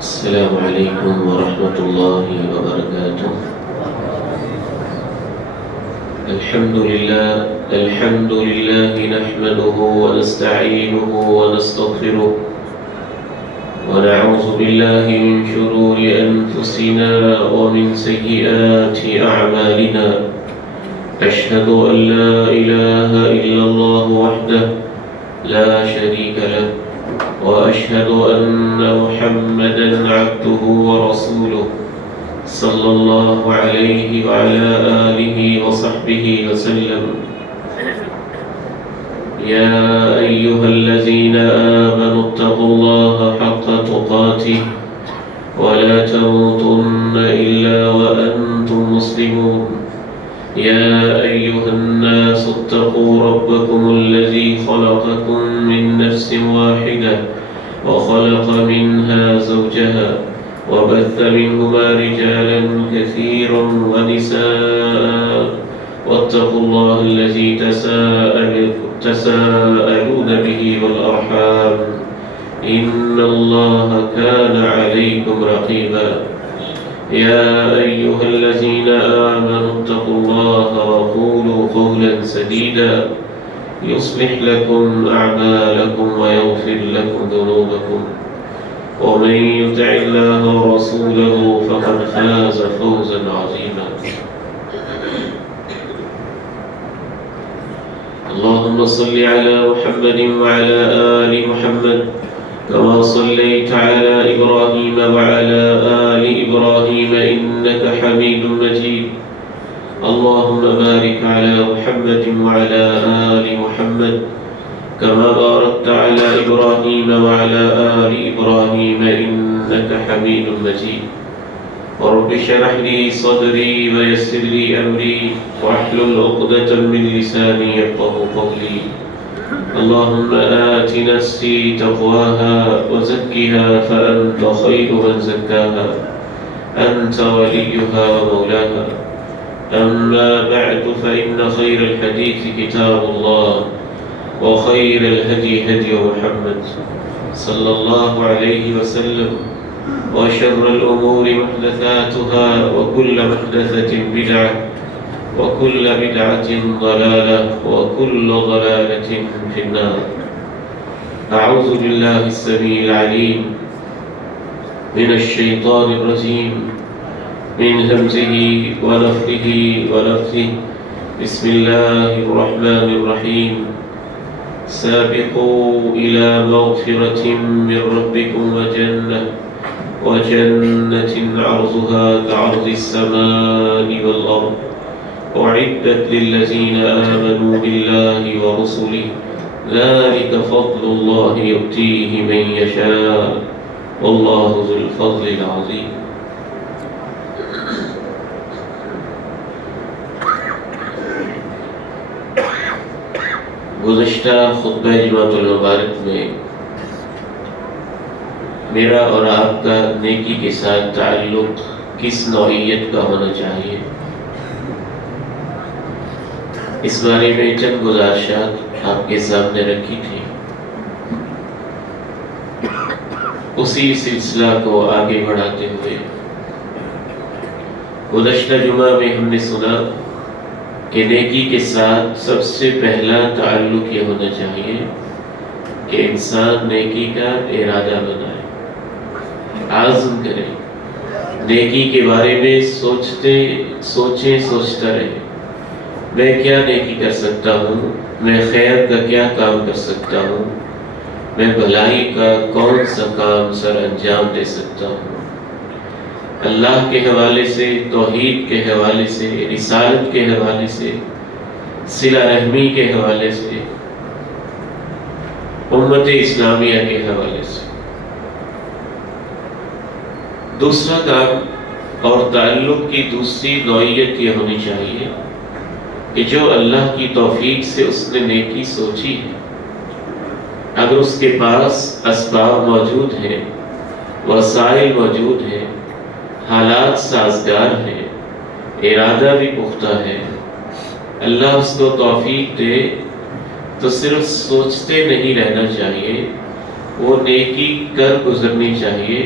السلام عليكم ورحمة الله وبركاته. الحمد لله نحمده ونستعينه ونستغفره ونعوذ بالله من شرور أنفسنا ومن سيئات أعمالنا. أشهد أن لا إله إلا الله وحده لا شريك له، وأشهد أن محمدًا عبده ورسوله صلى الله عليه وعلى آله وصحبه وسلم. يا أيها الذين آمنوا اتقوا الله حق تقاته ولا تموتن إلا وأنتم مسلمون. يا أيها الناس اتقوا ربكم الذي خلقكم من نفس واحدة وخلق منها زوجها وبث منهما رجالا كثيرا ونساء، واتقوا الله الذي تساءلون به والأرحام إن الله كان عليكم رقيبا. يا أيها الذين آمنوا اتقوا الله وقولوا قولا سديدا يصلح لكم أعمالكم ويغفر لكم ذنوبكم، ومن يطع الله ورسوله فقد فاز فوزا عظيما. اللهم صل على محمد وعلى آل محمد كما صليت على إبراهيم وعلى آل إبراهيم إنك حميد مجيد. اللهم بارك على محمد وعلى آل محمد كما باركت على إبراهيم وعلى آل إبراهيم إنك حميد مجيد. ورب اشرح لي صدري ويسر لي أمري واحلل عقدة من لساني يفقهوا قولي. اللهم آت نفسي تقواها وزكها فأنت خير من زكاها، أنت وليها ومولاها. أما بعد، فإن خير الحديث كتاب الله، وخير الهدي هدي محمد صلى الله عليه وسلم، وشر الأمور محدثاتها، وكل محدثة بدعة، وكل بدعة ضلالة، وكل ضلالة في النار. أعوذ بالله السميع العليم من الشيطان الرجيم من همزه ونفخه ونفثه. بسم الله الرحمن الرحيم. سابقوا إلى مغفرة من ربكم وجنة عرضها كعرض السماء والأرض أعدت للذين آمنوا بالله ورسله ذلك فضل الله يؤتيه من يشاء والله ذو الفضل العظيم. گزشتہ خطبہ جمعۃ المبارک میں میرا اور آپ کا نیکی کے ساتھ تعلق کس نوعیت کا ہونا چاہیے، اس بارے میں چند گزارشات آپ کے سامنے رکھی تھی. اسی سلسلہ کو آگے بڑھاتے ہوئے گزشتہ جمعہ میں ہم نے سنا کہ نیکی کے ساتھ سب سے پہلا تعلق یہ ہونا چاہیے کہ انسان نیکی کا ارادہ بنائے، عزم کرے، نیکی کے بارے میں سوچتا رہے. میں کیا نیکی کر سکتا ہوں، میں خیر کا کیا کام کر سکتا ہوں، میں بھلائی کا کون سا کام سر انجام دے سکتا ہوں. اللہ کے حوالے سے، توحید کے حوالے سے، رسالت کے حوالے سے، صلہ رحمی کے حوالے سے، امت اسلامیہ کے حوالے سے. دوسرا کام اور تعلق کی دوسری نوعیت یہ ہونی چاہیے کہ جو اللہ کی توفیق سے اس نے نیکی سوچی ہے، اگر اس کے پاس اسباب موجود ہیں، وسائل موجود ہیں، حالات سازگار ہیں، ارادہ بھی پختہ ہے، اللہ اس کو توفیق دے تو صرف سوچتے نہیں رہنا چاہیے، وہ نیکی کر گزرنی چاہیے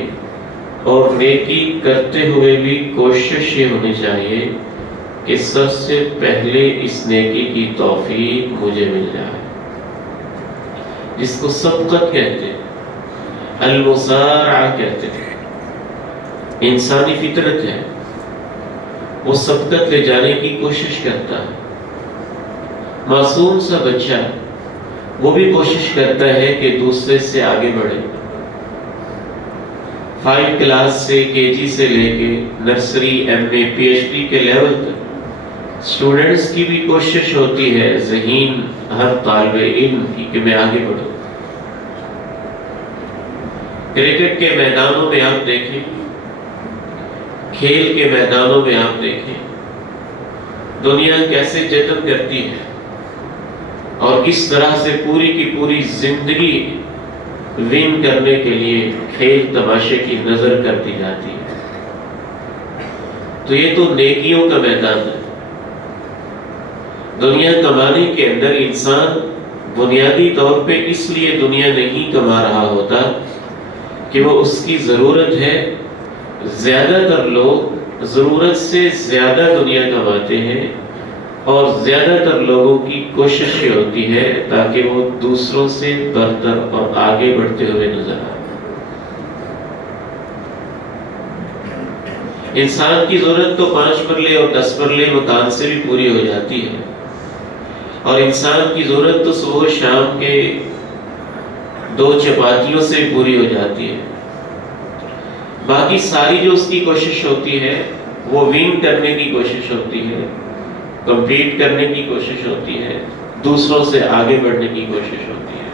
اور نیکی کرتے ہوئے بھی کوشش یہ ہونی چاہیے کہ سب سے پہلے اس نیکی کی توفیق مجھے مل جائے، جس کو سبقت کہتے ہیں، المسارعہ کہتے ہیں۔ انسانی فطرت ہے، وہ سبقت لے جانے کی کوشش کرتا ہے۔ معصوم سا بچہ وہ بھی کوشش کرتا ہے کہ دوسرے سے آگے بڑھے۔ 5 کلاس سے KG سے لے کے نرسری MA PhD کے لیول تک اسٹوڈنٹس کی بھی کوشش ہوتی ہے، ذہین ہر طالب علم کی، کہ میں آگے بڑھوں۔ کرکٹ کے میدانوں میں آپ دیکھیں، کھیل کے میدانوں میں آپ دیکھیں، دنیا کیسے جتن کرتی ہے اور کس طرح سے پوری کی پوری زندگی ون کرنے کے لیے کھیل تماشے کی نظر کرتی جاتی ہے۔ تو یہ تو نیکیوں کا میدان ہے۔ دنیا کمانے کے اندر انسان بنیادی طور پہ اس لیے دنیا نہیں کما رہا ہوتا کہ وہ اس کی ضرورت ہے۔ زیادہ تر لوگ ضرورت سے زیادہ دنیا کماتے ہیں، اور زیادہ تر لوگوں کی کوشش یہ ہوتی ہے تاکہ وہ دوسروں سے برتر اور آگے بڑھتے ہوئے نظر آئے۔ انسان کی ضرورت تو 5 مرلے اور 10 مرلے مکان سے بھی پوری ہو جاتی ہے، اور انسان کی ضرورت تو صبح شام کے 2 چپاتیوں سے پوری ہو جاتی ہے۔ باقی ساری جو اس کی کوشش ہوتی ہے وہ ون کرنے کی کوشش ہوتی ہے، کمپیٹ کرنے کی کوشش ہوتی ہے، دوسروں سے آگے بڑھنے کی کوشش ہوتی ہے۔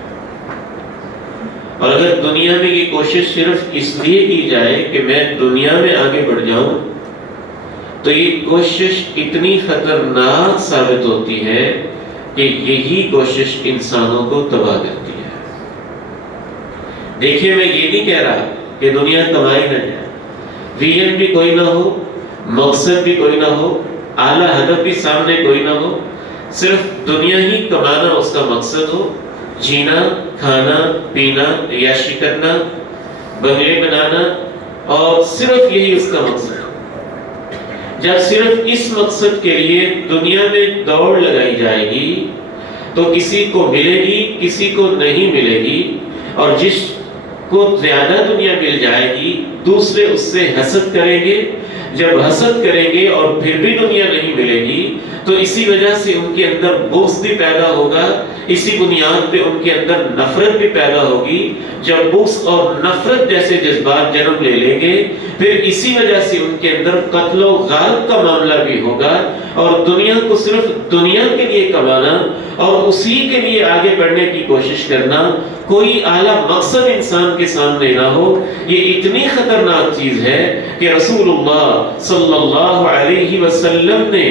اور اگر دنیا میں یہ کوشش صرف اس لیے کی جائے کہ میں دنیا میں آگے بڑھ جاؤں، تو یہ کوشش اتنی خطرناک ثابت ہوتی ہے کہ یہی کوشش انسانوں کو تباہ کرتی ہے۔ دیکھیے، میں یہ نہیں کہہ رہا کہ دنیا کمائی نہ جائے، ویژن بھی کوئی نہ ہو، مقصد بھی کوئی نہ ہو، اعلیٰ ہدف بھی سامنے کوئی نہ ہو، صرف دنیا ہی کمانا اس کا مقصد ہو، جینا، کھانا، پینا، عیاشی کرنا، بنگلے بنانا، اور صرف یہی اس کا مقصد ہے۔ جب صرف اس مقصد کے لیے دنیا میں دوڑ لگائی جائے گی تو کسی کو ملے گی، کسی کو نہیں ملے گی، اور جس کو زیادہ دنیا مل جائے گی دوسرے اس سے حسد کریں گے۔ جب حسد کریں گے اور پھر بھی دنیا نہیں ملے گی تو اسی وجہ سے ان کے اندر بغض بھی پیدا ہوگا، اسی بنیاد پہ ان کے اندر نفرت بھی پیدا ہوگی۔ جب بغض اور نفرت جیسے جذبات جنم لے لیں گے، پھر اسی وجہ سے ان کے اندر قتل و غارت کا معاملہ بھی ہوگا، اور دنیا کو صرف دنیا کے لیے کمانا اور اسی کے لیے آگے بڑھنے کی کوشش کرنا، کوئی اعلیٰ مقصد انسان کے سامنے نہ ہو، یہ اتنی خطرناک چیز ہے کہ رسول اللہ صلی اللہ علیہ وسلم نے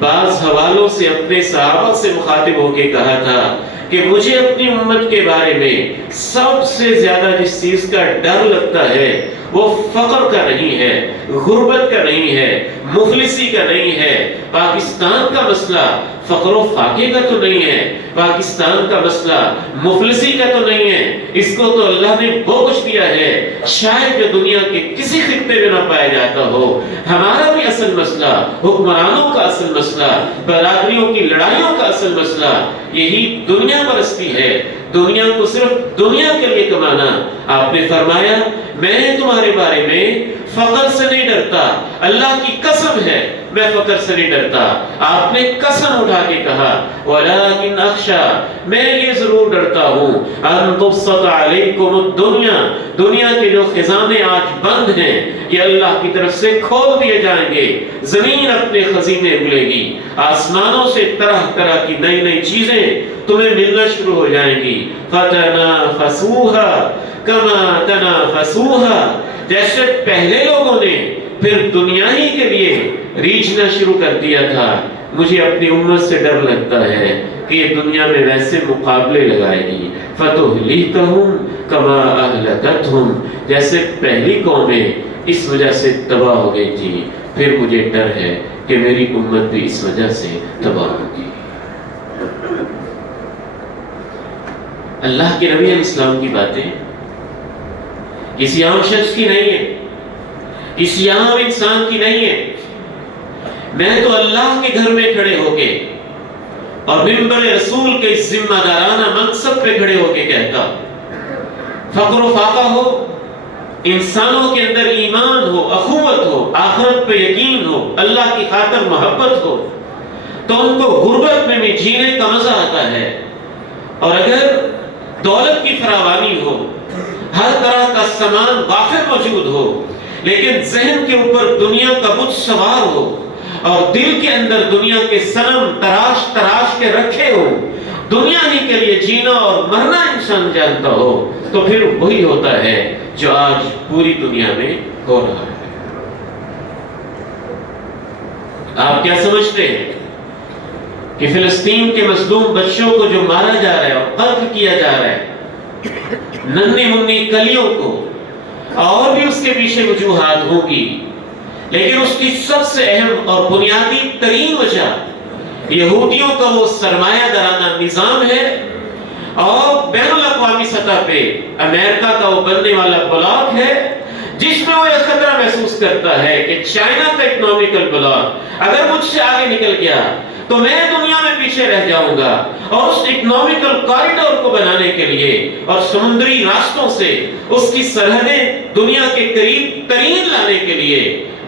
بعض حوالوں سے اپنے صحابہ سے مخاطب ہو کے کہا تھا کہ مجھے اپنی امت کے بارے میں سب سے زیادہ جس چیز کا ڈر لگتا ہے وہ فقر کا نہیں ہے، غربت کا نہیں ہے، مفلسی کا نہیں ہے۔ پاکستان کا مسئلہ فقر و فاقے کا تو نہیں ہے، پاکستان کا مسئلہ مفلسی کا تو نہیں ہے، اس کو تو اللہ نے وہ کچھ دیا ہے شاید جو دنیا کے کسی خطے میں نہ پایا جاتا ہو۔ ہمارا بھی اصل مسئلہ، حکمرانوں کا اصل مسئلہ، برادریوں کی لڑائیوں کا اصل مسئلہ یہی دنیا پرستی ہے، دنیا کو صرف دنیا کے لیے کمانا۔ آپ نے فرمایا میں تمہارے بارے میں فقر سے نہیں ڈرتا، اللہ کی قسم ہے میں فقر سے نہیں ڈرتا۔ آپ نے قسم اٹھا کے کہا وَلَٰكِنْ أَخْشَىٰ، میں یہ ضرور ڈرتا ہوں أَن تُبْسَطَ عَلَيْكُمُ الدُّنْيَا، دنیا کے جو خزانے آج بند ہیں یہ اللہ کی طرف سے کھول دیے جائیں گے، زمین اپنے خزینے کھولے گی، آسمانوں سے طرح طرح کی نئی نئی چیزیں تمہیں ملنا شروع ہو جائیں گی۔ فَتَنَافَسُوهَا كَمَا تَنَافَسُوهَا، جیسے پہلے لوگوں نے پھر دنیا ہی کے لیے ریچھنا شروع کر دیا تھا، مجھے اپنی امت سے ڈر لگتا ہے کہ یہ دنیا میں ویسے مقابلے لگائے گی۔ فَتُهْلِكَهُمْ كَمَا أَهْلَكَتْهُمْ، جیسے پہلی قومیں اس وجہ سے تباہ ہو گئی تھی، پھر مجھے ڈر ہے کہ میری امت بھی اس وجہ سے تباہ ہوگی۔ اللہ کے نبی علیہ السلام کی باتیں کسی عام شخص کی نہیں ہے، کسی عام انسان کی نہیں ہے. میں تو اللہ کے گھر میں کھڑے ہو کے اور منبر رسول کے اس ذمہ دارانہ منصب پہ کھڑے ہو کے کہتا ہوں، فقر و فاقہ ہو، انسانوں کے اندر ایمان ہو، اخوت ہو، آخرت پہ یقین ہو، اللہ کی خاطر محبت ہو، تو ان کو غربت میں بھی جینے کا مزہ آتا ہے. اور اگر دولت کی فراوانی ہو، ہر طرح کا سامان وافر موجود ہو، لیکن ذہن کے اوپر دنیا کا بت سوار ہو اور دل کے اندر دنیا کے صنم تراش تراش کے رکھے ہو، دنیا ہی کے لیے جینا اور مرنا انسان جانتا ہو، تو پھر وہی ہوتا ہے جو آج پوری دنیا میں ہو رہا ہے. آپ کیا سمجھتے ہیں کہ فلسطین کے مظلوم بچوں کو جو مارا جا رہا ہے اور قتل کیا جا رہا ہے، ننھی منھی کلیوں کو، اور بھی اس کے پیچھے وجوہات ہوگی، لیکن اس کی سب سے اہم اور بنیادی ترین وجہ یہودیوں کا وہ سرمایہ دارانہ نظام ہے اور بین الاقوامی سطح پہ امریکہ کا وہ بننے والا بلاک ہے، جس میں وہ یہ خطرہ محسوس کرتا ہے کہ چائنا کا اکنامیکل بلاک اگر مجھ سے آگے نکل گیا تو میں دنیا میں پیچھے رہ جاؤں گا، اور اس اکنامیکل کوریڈور کو بنانے کے لیے اور سمندری راستوں سے اس کی سرحدیں دنیا کے قریب ترین لانے کے لیے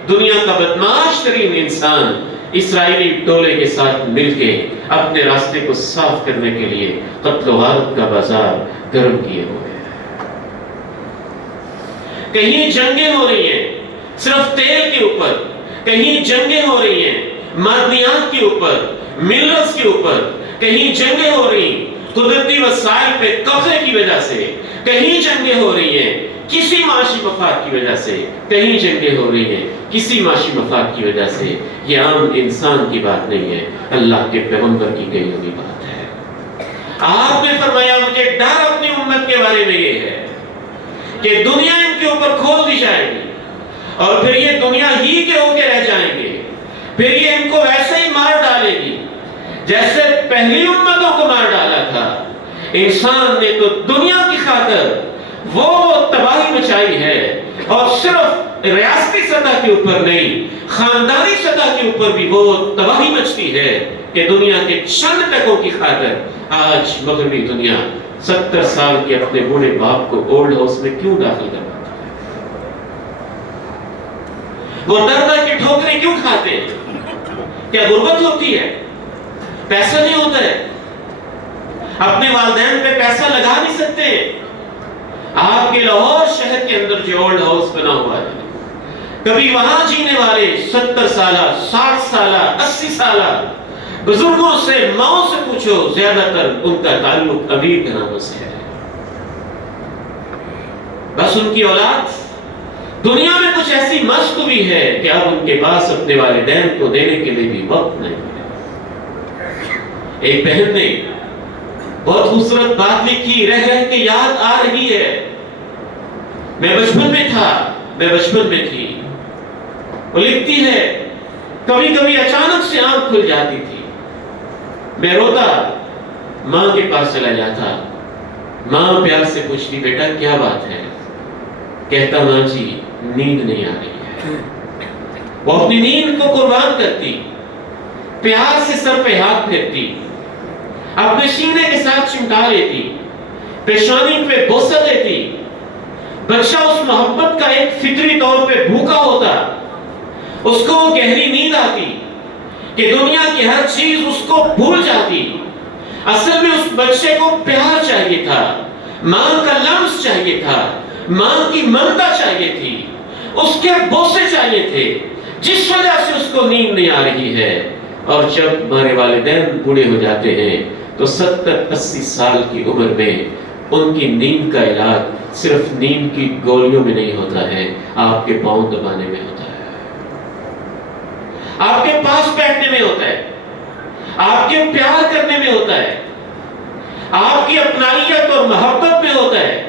دنیا کا بدمعاش ترین انسان اسرائیلی ٹولے کے ساتھ مل کے اپنے راستے کو صاف کرنے کے لیے قتل و غارت کا بازار گرم کیے ہوئے ہیں. کہیں جنگیں ہو رہی ہیں صرف تیل کے اوپر، کہیں جنگیں ہو رہی ہیں معدنیات کے اوپر، منرلز کے اوپر، کہیں جنگیں ہو رہی ہیں قدرتی وسائل پہ قبضے کی وجہ سے، کہیں جنگیں ہو رہی ہیں کسی معاشی مفاد کی وجہ سے، کہیں جنگیں ہو رہی ہیں کسی معاشی مفاد کی وجہ سے. یہ عام انسان کی بات نہیں ہے، اللہ کے پیغمبر کی کہی ہوئی بات ہے. آپ نے فرمایا مجھے ڈر اپنی امت کے بارے میں یہ ہے کہ دنیا ان کے اوپر کھول دی جائے گی اور پھر یہ دنیا ہی کے ہو کے رہ جائیں گے، پھر یہ ان کو ویسے ہی مار ڈالے گی جیسے پہلی امتوں کو مار ڈالا تھا. انسان نے تو دنیا کی خاطر وہ تباہی مچائی ہے، اور صرف ریاستی سطح کے اوپر نہیں، خاندانی سطح کے اوپر بھی وہ تباہی مچتی ہے کہ دنیا کے چند ٹکوں کی خاطر آج مغربی دنیا 70 سال کے اپنے بوڑھے باپ کو اولڈ ہاؤس میں کیوں داخل کرواتا ہے؟ وہ ڈر ڈر کے ٹھوکریں کیوں کھاتے ہیں؟ کیا غربت ہوتی ہے؟ پیسہ نہیں ہوتا ہے؟ اپنے والدین پہ پیسہ لگا نہیں سکتے؟ آپ کے لاہور شہر کے اندر جو اولڈ ہاؤس بنا ہوا ہے، کبھی وہاں جینے والے 70 سالہ 60 سالہ 80 سالہ بزرگوں سے، ماؤں سے پوچھو، زیادہ تر ان کا تعلق امیر گھرانوں سے ہے. بس ان کی اولاد دنیا میں کچھ ایسی مست ہوئی ہے کہ اب ان کے پاس اپنے والدین کو دینے کے لیے بھی وقت نہیں ہے. ایک بہن نے بہت خوبصورت بات لکھی، رہ رہ کے یاد آ رہی ہے، میں بچپن میں تھا، میں بچپن میں تھی. وہ لکھتی ہے کبھی کبھی اچانک سے آنکھ کھل جاتی تھی، میں روتا ماں کے پاس چلا جاتا، ماں پیار سے پوچھتی بیٹا کیا بات ہے؟ کہتا ماں جی نیند نہیں آ رہی ہے. وہ اپنی نیند کو قربان کرتی، پیار سے سر پہ ہاتھ پھیرتی، اپنے سینے کے ساتھ چمٹا لیتی، پیشانی پہ بوسہ دیتی. بچہ اس محبت کا ایک فطری طور پہ بھوکا ہوتا، اس کو گہری نیند آتی کہ دنیا کی ہر چیز اس کو بھول جاتی. اصل میں اس بچے کو پیار چاہیے تھا، ماں کا لمس چاہیے تھا، ماں کی ممتا چاہیے تھی، اس کے بوسے چاہیے تھے، جس وجہ سے اس کو نیند نہیں آ رہی ہے. اور جب ہمارے والدین بوڑھے ہو جاتے ہیں تو 70-80 سال کی عمر میں ان کی نیند کا علاج صرف نیند کی گولیوں میں نہیں ہوتا ہے، آپ کے پاؤں دبانے میں ہوتا ہے، آپ کے پاس بیٹھنے میں ہوتا ہے، آپ کے پیار کرنے میں ہوتا ہے، آپ کی اپنائیت اور محبت میں ہوتا ہے.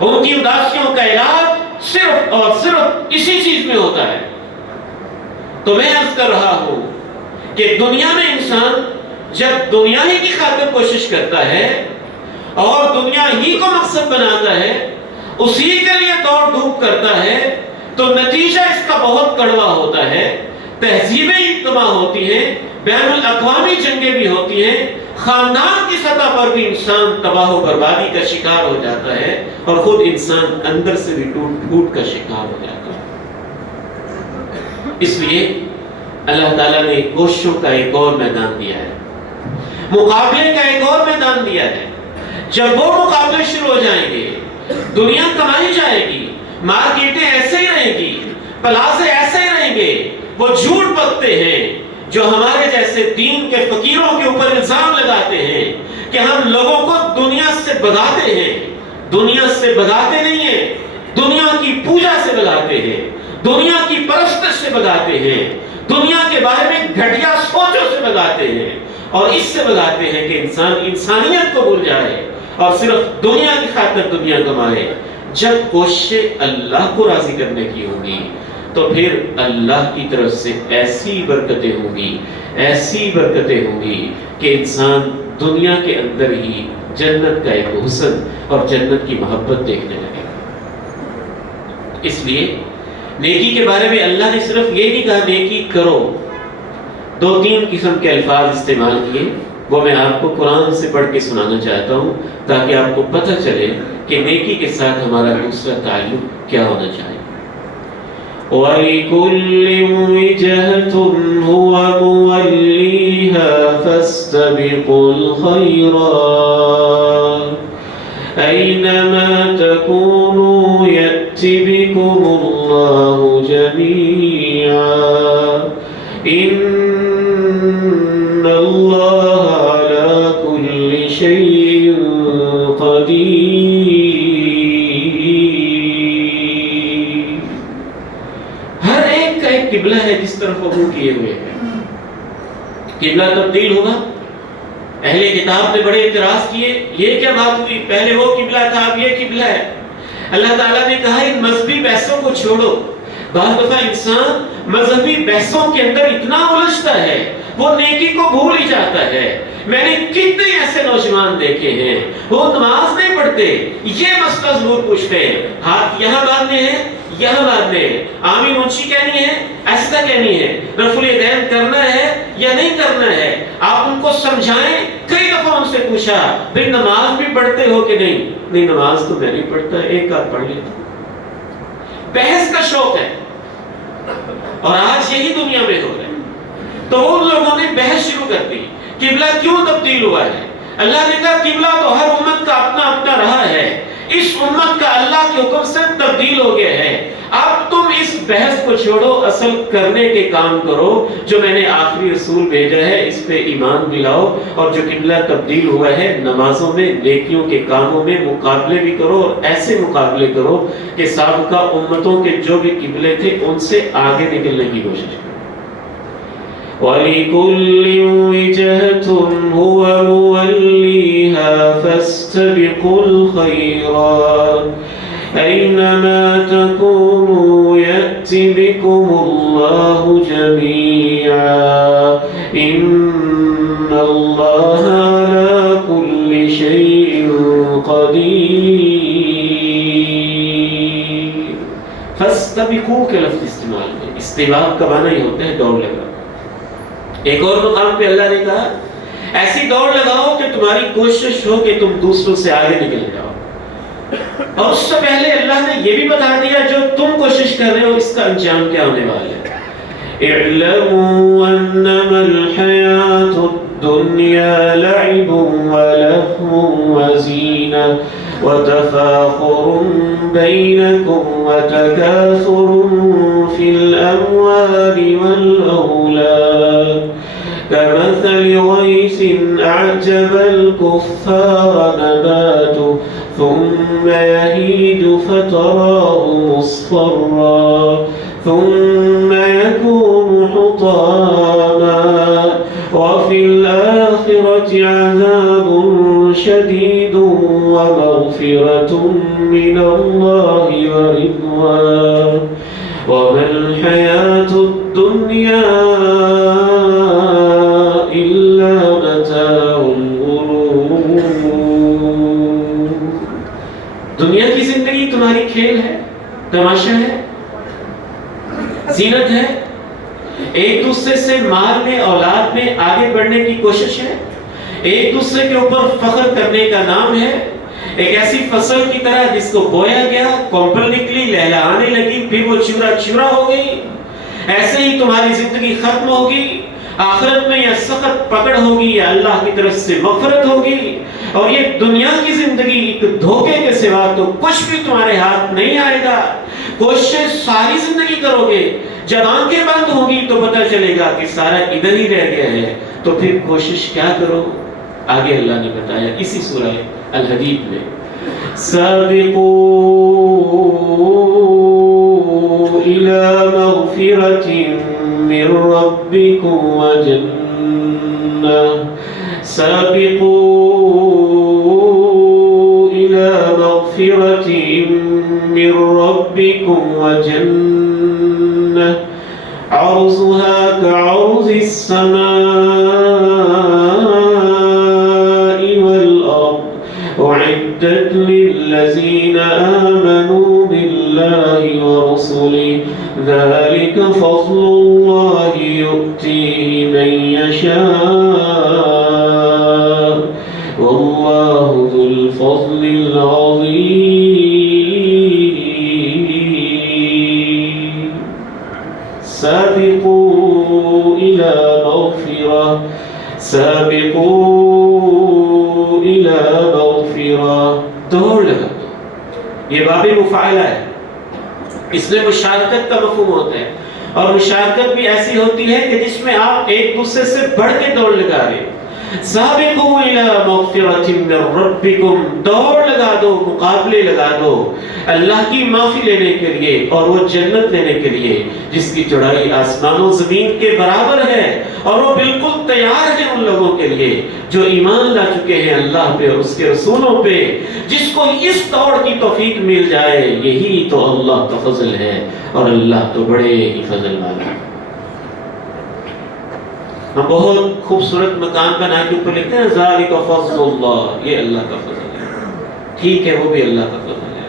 ان کی اداسیوں کا علاج صرف اور صرف اسی چیز میں ہوتا ہے. تو میں عرض کر رہا ہوں کہ دنیا میں انسان جب دنیا ہی کی خاطر کوشش کرتا ہے اور دنیا ہی کو مقصد بناتا ہے، اسی کے لیے دوڑ دھوپ کرتا ہے، تو نتیجہ اس کا بہت کڑوا ہوتا ہے، تہذیبیں تباہ ہوتی ہیں، بین الاقوامی جنگیں بھی ہوتی ہیں، خاندان کی سطح پر بھی انسان تباہ و بربادی کا شکار ہو جاتا ہے، اور خود انسان اندر سے بھی ٹوٹ کا شکار ہو جاتا ہے۔ اس لیے اللہ تعالیٰ نے کوششوں کا ایک اور میدان دیا ہے، مقابلے کا ایک اور میدان دیا ہے۔ جب وہ مقابلے شروع ہو جائیں گے، دنیا کمائی جائے گی، مارکیٹیں ایسے ہی رہیں گی، پلازے ایسے ہی رہیں گے، وہ جھوٹ بکتے ہیں جو ہمارے جیسے دین کے فقیروں کے اوپر الزام لگاتے ہیں کہ ہم لوگوں کو دنیا سے بھگاتے ہیں۔ دنیا سے بھگاتے نہیں ہیں، دنیا کی پوجا سے بھگاتے ہیں، دنیا کی پرستش سے بھگاتے ہیں، دنیا کے بارے میں گھٹیا سوچوں سے بھگاتے ہیں، اور اس سے بھگاتے ہیں کہ انسان انسانیت کو بھول جائے اور صرف دنیا کی خاطر دنیا کمائے۔ جب کوشش اللہ کو راضی کرنے کی ہوگی تو پھر اللہ کی طرف سے ایسی برکتیں ہوں گی، ایسی برکتیں ہوں گی کہ انسان دنیا کے اندر ہی جنت کا ایک حسن اور جنت کی محبت دیکھنے لگے گا۔ اس لیے نیکی کے بارے میں اللہ نے صرف یہ نہیں کہا نیکی کرو، 2-3 قسم کے الفاظ استعمال کیے، وہ میں آپ کو قرآن سے پڑھ کے سنانا چاہتا ہوں تاکہ آپ کو پتہ چلے کہ نیکی کے ساتھ ہمارا دوسرا تعلق کیا ہونا چاہیے۔ وَلِكُلِّ وِجْهَةٌ هُوَ مُوَلِّيهَا فَاسْتَبِقُوا الْخَيْرَاتِ أَيْنَمَا تَكُونُوا يَأْتِ بِكُمُ اللَّهُ جَمِيعًا إِنَّ اللَّهَ عَلَى كُلِّ شَيْءٍ قَدِيرٌ۔ قبلہ ہے جس طرف وہ کیے ہوئے ہیں، قبلہ تبدیل ہوگا۔ اہل کتاب نے بڑے اعتراض کیے، یہ کیا بات ہوئی، پہلے وہ قبلہ تھا اب یہ قبلہ ہے۔ اللہ تعالیٰ نے کہا ان مذہبی بحثوں کو چھوڑو۔ بعض دفعہ انسان مذہبی بحثوں کے اندر اتنا الجھتا ہے وہ نیکی کو بھول ہی جاتا ہے۔ میں نے کتنے ایسے نوجوان دیکھے ہیں وہ نماز نہیں پڑھتے، یہ مسئلہ ضرور پوچھتے ہیں، ہاتھ یہاں باندھنے ہیں یہاں باندھنے ہیں، آمین اونچی کہنی ہے ایسا کہنی ہے، رفع الیدین کرنا ہے یا نہیں کرنا ہے، آپ ان کو سمجھائیں۔ کئی دفعہ ان سے پوچھا بھئی نماز بھی پڑھتے ہو کہ نہیں؟ نہیں نماز تو میں نہیں پڑھتا، ایک آدھ پڑھ لیتا۔ بحث کا شوق ہے اور آج یہی دنیا میں ہو رہا ہے۔ تو ان لوگوں نے بحث شروع کر دی، قبلہ کیوں تبدیل ہوا ہے؟ اللہ نے کہا قبلہ تو ہر امت کا اپنا اپنا رہا ہے، اس امت کا اللہ کے حکم سے تبدیل ہو گیا ہے۔ اب تم اس بحث کو چھوڑو، اصل کرنے کے کام کرو جو میں نے آخری رسول بھیجا ہے، اس پہ ایمان بھی لاؤ، اور جو قبلہ تبدیل ہوا ہے نمازوں میں نیکیوں کے کاموں میں مقابلے بھی کرو، اور ایسے مقابلے کرو کہ سابقہ امتوں کے جو بھی قبلے تھے ان سے آگے نکلنے کی کوشش کرو۔ وَلِكُلِّ وِجْهَةٌ هُوَ مُوَلِّيهَا فَاسْتَبِقُوا الْخَيْرَاتِ أَيْنَمَا تَكُونُوا يَأْتِ بِكُمُ اللَّهُ جَمِيعًا إِنَّ اللَّهَ عَلَى كُلِّ شَيْءٍ قَدِيرٌ۔ فَاسْتَبِقُوا کے لفظ استعمال ہے، استباق کا معنی ہی ہوتا ہے دوڑ لگا۔ ایک اور مقام پہ اللہ نے کہا ایسی دوڑ لگاؤ کہ تمہاری کوشش ہو کہ تم دوسروں سے آگے نکل جاؤ، اور اس سے پہلے اللہ نے یہ بھی بتا دیا جو تم کوشش کر رہے ہو اس کا انجام کیا ہونے والا ہے۔ اعلموا انما الحیات الدنیا لعب ولهو وزینہ وتفاخر بینکم وتکاثر فی الاموال والاولاد كمثل غيث أعجب الكفار نباته ثم يهيج فتراه مصفرا ثم يكون حطاما وفي الآخرة عذاب شديد ومغفرة من الله ورضوان وما الحياة الدنيا دنیا کی زندگی تمہاری کھیل ہے، تماشا ہے، زینت ہے، ایک دوسرے سے مال میں اولاد میں آگے بڑھنے کی کوشش ہے، ایک دوسرے کے اوپر فخر کرنے کا نام ہے، ایک ایسی فصل کی طرح جس کو بویا گیا، کومپل نکلی، لہلہانے لگی، پھر وہ چورا چورا ہو گئی، ایسے ہی تمہاری زندگی ختم ہوگی، آخرت میں یا سخت پکڑ ہوگی یا اللہ کی طرف سے مغفرت ہوگی، اور یہ دنیا کی زندگی ایک دھوکے کے سوا تو کچھ بھی تمہارے ہاتھ نہیں آئے گا۔ کوشش ساری زندگی کرو گے، جب آنکھیں بند ہوگی تو پتہ چلے گا کہ سارا ادھر ہی رہ گیا ہے، تو پھر کوشش کیا کرو؟ آگے اللہ نے بتایا اسی سورہ الحدید میں، سابقوا إلى مغفرة من ربكم وجنة سابقوا إلى مغفرة من ربكم وجنة عرضها كعرض السماء والأرض أعدت للذين آمنوا بالله ورسله ذلك فضل الله يؤتيه من يشاء والله ذو الفضل العظيم سابقوا إلى مغفرة سابقوا إلى مغفرة دوڑ لگا دو، یہ باب مفاعلہ ہے، اس میں مشارکت کا مفہوم ہوتا ہے، اور مشارکت بھی ایسی ہوتی ہے کہ جس میں آپ ایک دوسرے سے بڑھ کے دوڑ لگا رہے ہیں۔ سابقوا الی مغفرۃ من ربکم، دوڑ لگا دو، مقابلے لگا دو اللہ کی معافی لینے کے لیے اور وہ جنت لینے کے لیے جس کی چوڑائی آسمان و زمین کے برابر ہے، اور وہ بالکل تیار ہے ان لوگوں کے لیے جو ایمان لا چکے ہیں اللہ پہ اور اس کے رسولوں پہ۔ جس کو اس دوڑ کی توفیق مل جائے یہی تو اللہ کا فضل ہے، اور اللہ تو بڑے ہی فضل والا ہے۔ ہم بہت خوبصورت مکان بنا کے اوپر لکھتے ہیں ذالک فضل اللہ، یہ اللہ کا فضل ہے، ٹھیک ہے وہ بھی اللہ کا فضل ہے،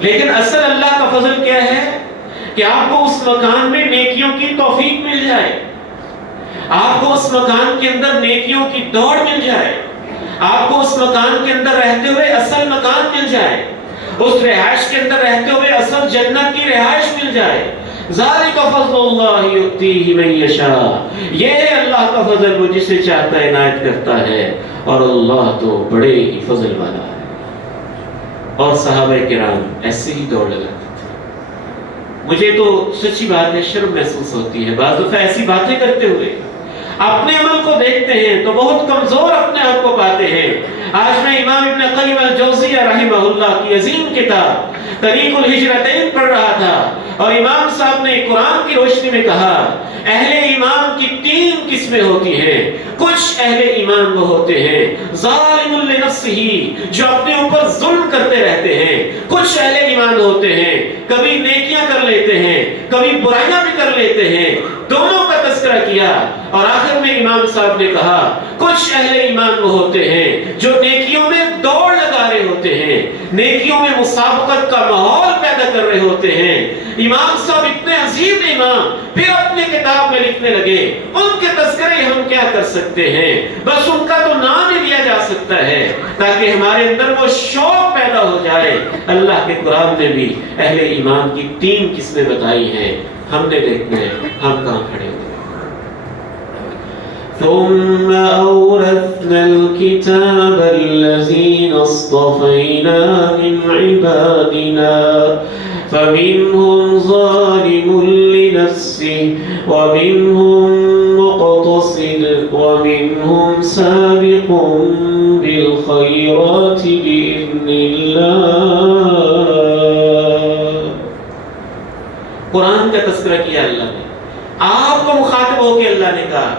لیکن اصل اللہ کا فضل کیا ہے کہ آپ کو اس مکان میں نیکیوں کی توفیق مل جائے، آپ کو اس مکان کے اندر نیکیوں کی دوڑ مل جائے، آپ کو اس مکان کے اندر رہتے ہوئے اصل مکان مل جائے، اس رہائش کے اندر رہتے ہوئے اصل جنت کی رہائش مل جائے۔ ذالک فضل اللہ یؤتیہ من یشاء، یہ ہے اللہ کا فضل، وہ جسے چاہتا ہے عنایت کرتا ہے، اور اللہ تو بڑے ہی فضل والا ہے۔ اور صحابہ کرام ایسے ہی دوڑ لگاتے تھے۔ مجھے تو سچی بات ہے شرم محسوس ہوتی ہے بعض دفعہ ایسی باتیں کرتے ہوئے، اپنے عمل کو دیکھتے ہیں تو بہت کمزور اپنے آپ کو پاتے ہیں۔ آج میں امام ابن قیم الجوزیہ رحمہ اللہ کی عظیم کتاب طریق الہجرتین پڑھ رہا تھا، اور امام صاحب نے قرآن کی روشنی میں کہا اہل ایمان کی 3 قسمیں ہوتی ہیں۔ کچھ اہل ایمان وہ ہوتے ہیں ظالم لنفسہ، جو اپنے اوپر ظلم کرتے رہتے ہیں، کچھ اہل ایمان ہوتے ہیں کبھی نیکیاں کر لیتے ہیں کبھی برائیاں بھی کر لیتے ہیں، دونوں کا تذکرہ کیا، اور آخر میں امام صاحب نے کہا کچھ اہل ایمان وہ ہوتے ہیں جو نیکیوں میں دوڑ لگا رہے ہوتے ہیں، نیکیوں میں مسابقت کا ماحول پیدا کر رہے ہوتے ہیں۔ امام صاحب اتنے عظیم امام پھر اپنے کتاب میں لکھنے لگے ان کے تذکرے ہم کیا کر سکتے ہیں، بس ان کا تو نام ہی لیا جا سکتا ہے تاکہ ہمارے اندر وہ شوق پیدا ہو جائے۔ اللہ کے قرآن نے بھی اہل ایمان کی 3 قسمیں بتائی ہیں، ہم نے دیکھنا ہے ہم کہاں کھڑے ہوئے۔ ثم أورثنا الكتاب الذين اصطفينا من عبادنا فمنهم ظالم لنفسه ومنهم مقتصد ومنهم سابق بالخيرات بإذن الله۔ قرآن کا تذکرہ کیا اللہ نے، آپ کو مخاطب ہو کے اللہ نے کہا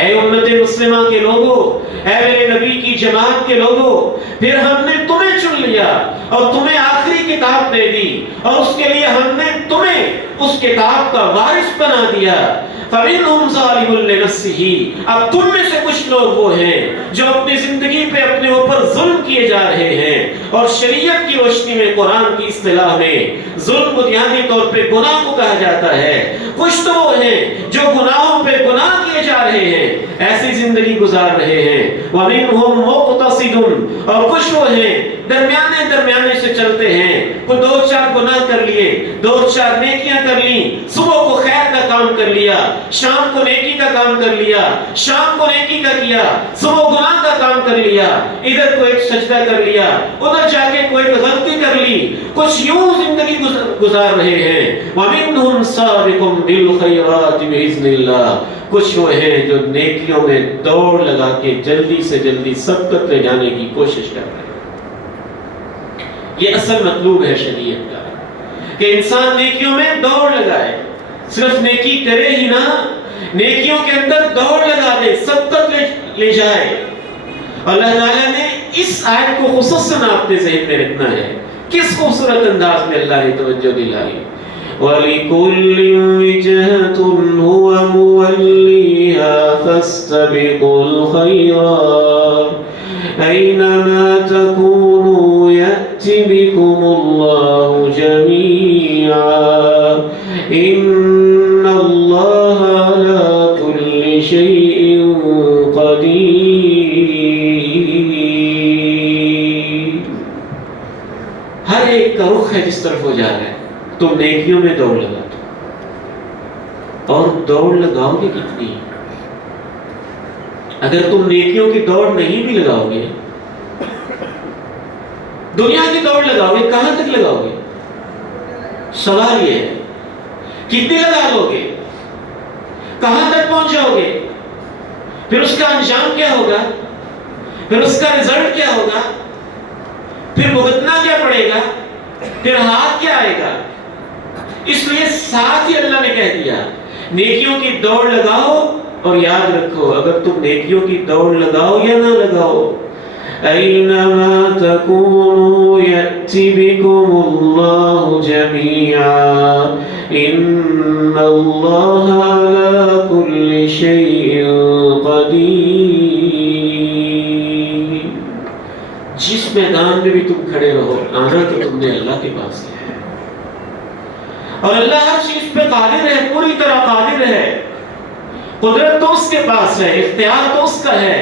اے امت مسلمہ کے لوگوں، اے میرے نبی کی جماعت کے لوگوں، پھر ہم نے تمہیں چن لیا اور تمہیں آخری کتاب دے دی، اور اس کے لیے ہم نے تمہیں اس کتاب کا وارث بنا دیا۔ فَمِنْهُمْ ظَالِمٌ لِنَفْسِهِ، اب تم میں سے کچھ لوگ وہ ہیں جو اپنی زندگی پہ اپنے اوپر ظلم کیے جا رہے ہیں، اور شریعت کی روشنی میں، قرآن کی اصطلاح میں ظلم بنیادی طور پہ گناہ کو کہا جاتا ہے۔ کچھ تو وہ ہیں جو گناہوں پہ گناہ کیے جا رہے ہیں، ایسی زندگی گزار رہے ہیں۔ وَمِنْهُمْ مُقْتَصِدٌ، اور کچھ وہ ہیں درمیانے سے چلتے ہیں، کوئی 2-4 گناہ کر لیے، 2-4 نیکیاں کر لیں، صبح کو خیر کا کام کر لیا، شام کو نیکی کا کام کر لیا، شام کو نیکی کا کیا، صبح گناہ کا کام کر لیا، ادھر کو ایک سجدہ کر لیا، ادھر جا کے کوئی غلطی کر لی، کچھ یوں زندگی گزار رہے ہیں۔ وَمِنْهُمْ سَابِقٌ بِالْخَيْرَاتِ بِإِذْنِ اللَّهِ، کچھ وہ ہیں جو نیکیوں میں دوڑ لگا کے جلدی سے جلدی سبقت لے جانے کی کوشش کر رہے ہیں۔ یہ اصل مطلوب ہے شریعت کا، کہ انسان نیکیوں میں دوڑ لگائے، صرف نیکی کرے ہی نہ، نیکیوں کے اندر دوڑ لگا دے، سبقت لے جائے۔ اللہ تعالیٰ نے اس آیت کو خصوصاً اپنے ذہن میں رکھنا ہے۔ کس خوبصورت انداز میں اللہ نے توجہ دلائی۔ وَلِكُلٍّ وِجْهَةٌ هُوَ مُوَلِّيهَا فَاسْتَبِقُوا الْخَيْرَاتِ أَيْنَمَا تَكُونُوا يَأْتِ بِكُمُ اللَّهُ جَمِيعًا إِنَّ اللَّهَ عَلَى كُلِّ شَيْءٍ قَدِيرٌ۔ ہر ایک کا رخ ہے جس طرف ہو جا رہا ہے، تم نیکیوں میں دوڑ لگا دو، اور دوڑ لگاؤ گے کتنی؟ اگر تم نیکیوں کی دوڑ نہیں بھی لگاؤ گے، دنیا کی دوڑ لگاؤ گے، کہاں تک لگاؤ گے؟ سوال یہ ہے کتنی لگا لو گے، کہاں تک پہنچ جاؤ گے، پھر اس کا انجام کیا ہوگا، پھر اس کا رزلٹ کیا ہوگا، پھر بھگتنا کیا پڑے گا، پھر ہاتھ کیا آئے گا؟ اس لیے ساتھ ہی اللہ نے کہہ دیا نیکیوں کی دوڑ لگاؤ، اور یاد رکھو اگر تم نیکیوں کی دوڑ لگاؤ یا نہ لگاؤ، اینما تکونوا یأتی بکم اللہ جمیعا ان اللہ علی کل شیء قدیر۔ جس میدان میں بھی تم کھڑے رہو، آنا تو تم نے اللہ کے پاس ہے، اور اللہ ہر چیز پہ قادر ہے، پوری طرح قادر ہے، قدرت تو اس کے پاس ہے، اختیار تو اس کا ہے۔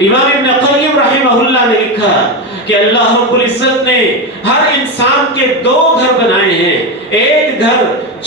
امام ابن قیم رحمہ اللہ نے لکھا کہ اللہ رب العزت نے ہر انسان کے 2 گھر بنائے ہیں، ایک گھر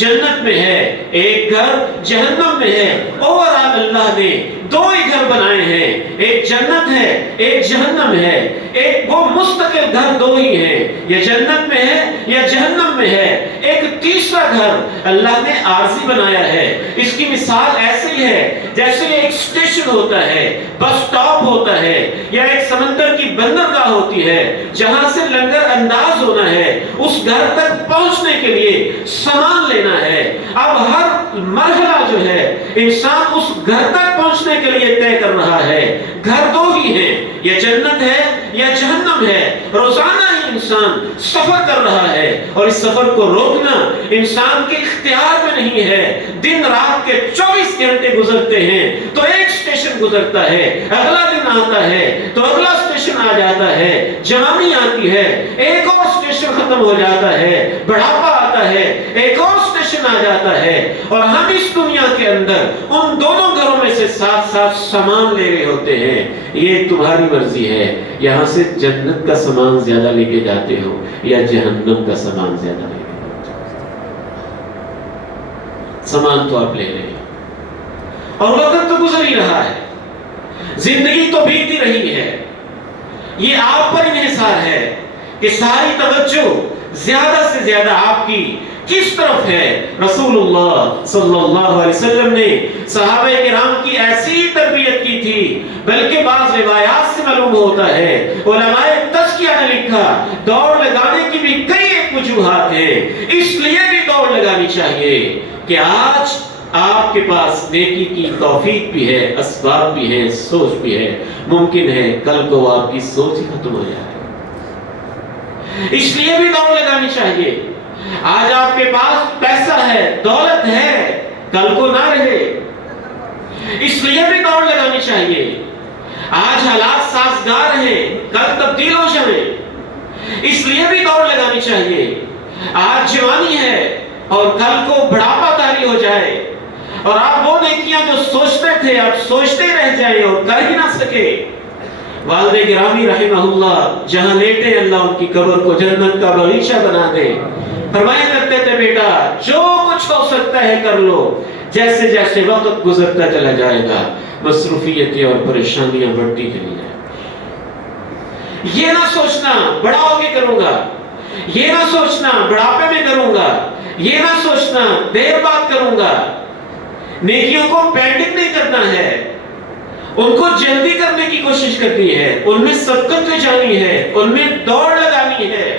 جنت میں ہے، ایک گھر جہنم میں ہے۔ اوورآل اللہ نے 2 ہی گھر بنائے ہیں، ایک جنت ہے، ایک جہنم ہے، ایک وہ مستقل گھر 2 ہی ہیں، یا جنت میں ہے یا جہنم میں ہے۔ ایک تیسرا گھر اللہ نے عارضی بنایا ہے۔ اس کی مثال ایسی ہے جیسے ایک اسٹیشن ہوتا ہے، بس سٹاپ ہوتا ہے، یا ایک سمندر کی بندرگاہ ہوتی ہے جہاں سے لنگر انداز ہونا ہے، اس گھر تک پہنچنے کے لیے سامان لینا ہے۔ اب ہر مرحلہ جو ہے انسان اس گھر تک پہنچنے کے لیے طے کر رہا ہے۔ گھر 2 ہی ہیں، یا جنت ہے یا جہنم ہے۔ روزانہ ہی انسان سفر کر رہا ہے، اور اس سفر کو روکنا انسان کے اختیار میں نہیں ہے۔ دن رات کے 24 گھنٹے گزرتے ہیں تو ایک اسٹیشن گزرتا ہے، اگلا دن آتا ہے تو اگلا اسٹیشن آ جاتا ہے، جوانی آتی ہے، ایک اور اسٹیشن ختم ہو جاتا ہے، بڑھاپا آتا ہے، ایک اور اسٹیشن آ جاتا ہے، اور ہم اس دنیا کے اندر ان دونوں گھروں میں سے ساتھ ساتھ سامان لے رہے ہوتے ہیں۔ یہ تمہاری مرضی ہے، یہاں سے جنت کا سامان زیادہ لے کے جاتے ہو یا جہنم کا سامان زیادہ لے کے جاتے ہو۔ سامان تو آپ لے رہے ہیں، اور وقت تو گزر ہی رہا ہے، زندگی تو بیتی رہی ہے۔ یہ آپ پر انحصار ہے کہ ساری توجہ زیادہ سے زیادہ آپ کی کس طرف ہے۔ رسول اللہ صلی اللہ علیہ وسلم نے صحابہ کرام کی ایسی تربیت کی تھی، بلکہ بعض روایات سے معلوم ہوتا ہے، علماء تزکیہ نے لکھا دوڑ لگانے کی بھی کئی وجوہات ہیں، اس لیے بھی دوڑ لگانی چاہیے کہ آج آپ کے پاس نیکی کی توفیق بھی ہے، اسباب بھی ہیں، سوچ بھی ہے، ممکن ہے کل کو آپ کی سوچ ہی ختم ہو جائے، اس لیے بھی دوڑ لگانی چاہیے۔ آج آپ کے پاس پیسہ ہے، دولت ہے، کل کو نہ رہے، اس لیے بھی دوڑ لگانی چاہیے. آج حالات سازگار ہیں، کل تبدیل ہو جائیں، اس لیے بھی دوڑ لگانی چاہیے. آج جوانی ہے اور کل کو بڑھاپا طاری ہو جائے اور آپ وہ نیکیاں جو سوچتے تھے آپ سوچتے رہ جائیں اور کر ہی نہ سکے. والد گرامی رحمہ اللہ جہاں لیٹے اللہ ان کی قبر کو جنت کا باغیچہ بنا دے. فرمایا کرتے تھے بیٹا جو کچھ ہو سکتا ہے کر لو، جیسے جیسے وقت گزرتا چلا جائے گا مصروفیتیں اور پریشانیاں بڑھتی چلی جائیں. یہ نہ سوچنا بڑا ہو کے کروں گا، یہ نہ سوچنا بڑھاپے میں کروں گا، یہ نہ سوچنا دیر بعد کروں گا. نیکیوں کو پینڈنگ نہیں کرنا ہے، ان کو جلدی کرنے کی کوشش کرنی ہے، ان میں سبقت لے جانی ہے، ان میں دوڑ لگانی ہے.